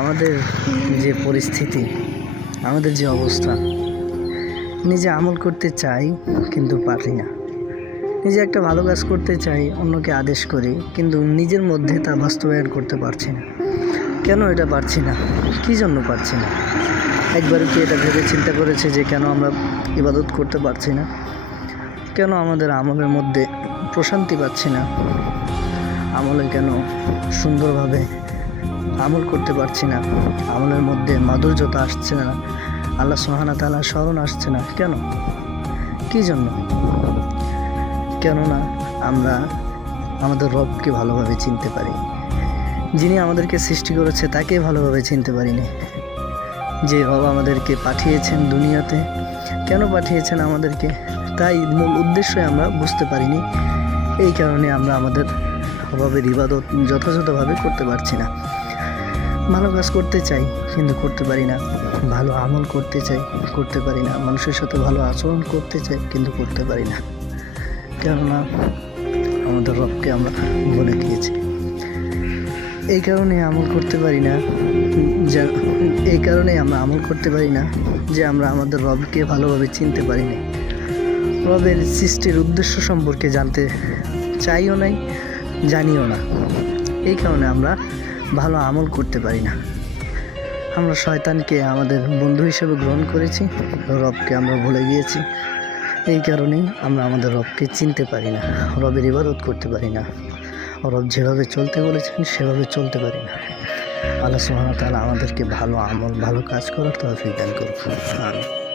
আমাদের যে পরিস্থিতি, আমাদের যে অবস্থা, নিজে আমল করতে চাই কিন্তু পারি না। নিজে একটা ভালো কাজ করতে চাই, অন্যকে আদেশ করি, কিন্তু নিজের মধ্যে তা বাস্তবায়ন করতে পারছি না। কেন এটা পারছি না? কী জন্য পারছি না? একবারও কি এটা ভেবে চিন্তা করেছে যে কেন আমরা ইবাদত করতে পারছি না? কেন আমাদের আমলের মধ্যে প্রশান্তি পাচ্ছি না? আমলে কেন সুন্দরভাবে আমল করতে পারছি না? আমলের মধ্যে মাধুর্যতা আসছে না, আল্লাহ সুবহানাহু ওয়া তাআলার স্মরণ আসছে না। কেন? কী জন্য? কেননা আমরা আমাদের রবকে ভালোভাবে চিনতে পারি। যিনি আমাদেরকে সৃষ্টি করেছে তাকে ভালোভাবে চিনতে পারিনি। যে রব আমাদেরকে পাঠিয়েছেন দুনিয়াতে, কেন পাঠিয়েছেন আমাদেরকে, তাই মূল উদ্দেশ্যই আমরা বুঝতে পারিনি। এই কারণে আমরা আমাদের রবের ইবাদত যথাযথভাবে করতে পারছি না। ভালো কাজ করতে চাই কিন্তু করতে পারি না। ভালো আমল করতে চাই, করতে পারি না। মানুষের সাথে ভালো আচরণ করতে চাই কিন্তু করতে পারি না। কেননা আমাদের রবকে আমরা ভুলে গিয়েছি। এই কারণে আমল করতে পারি না, এই কারণে আমরা আমল করতে পারি না যে আমরা আমাদের রবকে ভালোভাবে চিনতে পারি না। রবের সৃষ্টির উদ্দেশ্য সম্পর্কে জানতে চাইও নাই, জানিও না। এই কারণে আমরা ভালো আমল করতে পারি না। আমরা শয়তানকে আমাদের বন্ধু হিসেবে গ্রহণ করেছি, রবকে আমরা ভুলে গিয়েছি। এই কারণেই আমরা আমাদের রবকে চিনতে পারি না, রবের ইবাদত করতে পারি না। রব যেভাবে চলতে বলেছেন সেভাবে চলতে পারি না। আল্লাহ সুবহানাহু ওয়া তাআলা আমাদেরকে ভালো আমল, ভালো কাজ করার তৌফিক দান করুন। আমিন।